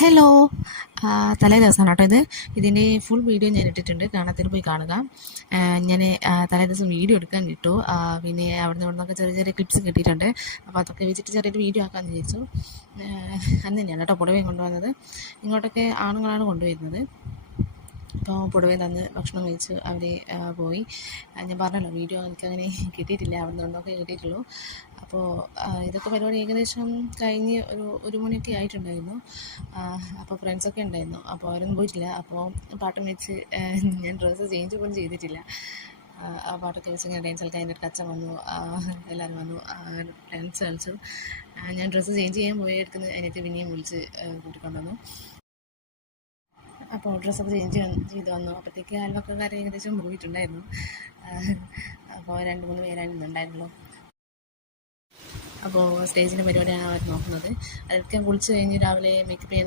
Hello. തലേ ദിവസമാണ് കേട്ടോ ഇതിൻ്റെ ഫുൾ വീഡിയോ ഞാൻ ഇട്ടിട്ടുണ്ട്, കാണാത്തതിൽ പോയി കാണുക. ഞാൻ തലേ ദിവസം വീഡിയോ എടുക്കാൻ കിട്ടു, പിന്നെ അവിടെ നിന്നൊക്കെ ചെറിയ ചെറിയ ക്ലിപ്സ് കിട്ടിയിട്ടുണ്ട്. അപ്പോൾ അതൊക്കെ വെച്ചിട്ട് ചെറിയൊരു വീഡിയോ ആക്കാമെന്ന് വിചാരിച്ചു. അന്ന് തന്നെയാണ് കേട്ടോ പുടവയും കൊണ്ടുവന്നത്. ഇങ്ങോട്ടൊക്കെ ആണുങ്ങളാണ് കൊണ്ടുവരുന്നത്. അപ്പോൾ പുടവയും തന്ന് ഭക്ഷണം കഴിച്ച് അവർ പോയി. ഞാൻ പറഞ്ഞല്ലോ വീഡിയോ എനിക്കങ്ങനെ കിട്ടിയിട്ടില്ല, അവിടെ നിന്നൊക്കെ കിട്ടിയിട്ടുള്ളൂ. അപ്പോൾ ഇതൊക്കെ പരിപാടി ഏകദേശം കഴിഞ്ഞ് ഒരു മണിയൊക്കെ ആയിട്ടുണ്ടായിരുന്നു. അപ്പോൾ ഫ്രണ്ട്സൊക്കെ ഉണ്ടായിരുന്നു, അപ്പോൾ അവരൊന്നും പോയിട്ടില്ല. അപ്പോൾ പാട്ടും വെച്ച് ഞാൻ ഡ്രസ്സ് ചേഞ്ച് പോലും ചെയ്തിട്ടില്ല. ആ പാട്ടൊക്കെ വെച്ച് ഇങ്ങനെ ഡാൻസ് കളിക്കാൻ എൻ്റെ അടുത്ത് അച്ഛൻ വന്നു, എല്ലാവരും വന്നു, ഡാൻസ് കളിച്ചു. ഞാൻ ഡ്രസ്സ് ചേഞ്ച് ചെയ്യാൻ പോയി എടുക്കുന്നത് അതിനകത്ത് പിന്നെയും വിളിച്ച് കൂട്ടിക്കൊണ്ടുവന്നു. അപ്പോൾ ഡ്രസ്സൊക്കെ ചേഞ്ച് ചെയ്ത് വന്നു. അപ്പോഴത്തേക്ക് അയൽവക്കക്കാർ ഏകദേശം പോയിട്ടുണ്ടായിരുന്നു. അപ്പോൾ 2-3 പേരായിരുന്നു ഉണ്ടായിരുന്നുള്ളൂ. അപ്പോൾ സ്റ്റേജിൻ്റെ പരിപാടിയാണ് അവർ നോക്കുന്നത്. അതൊക്കെ കുളിച്ച് കഴിഞ്ഞ് രാവിലെ മേക്കപ്പ്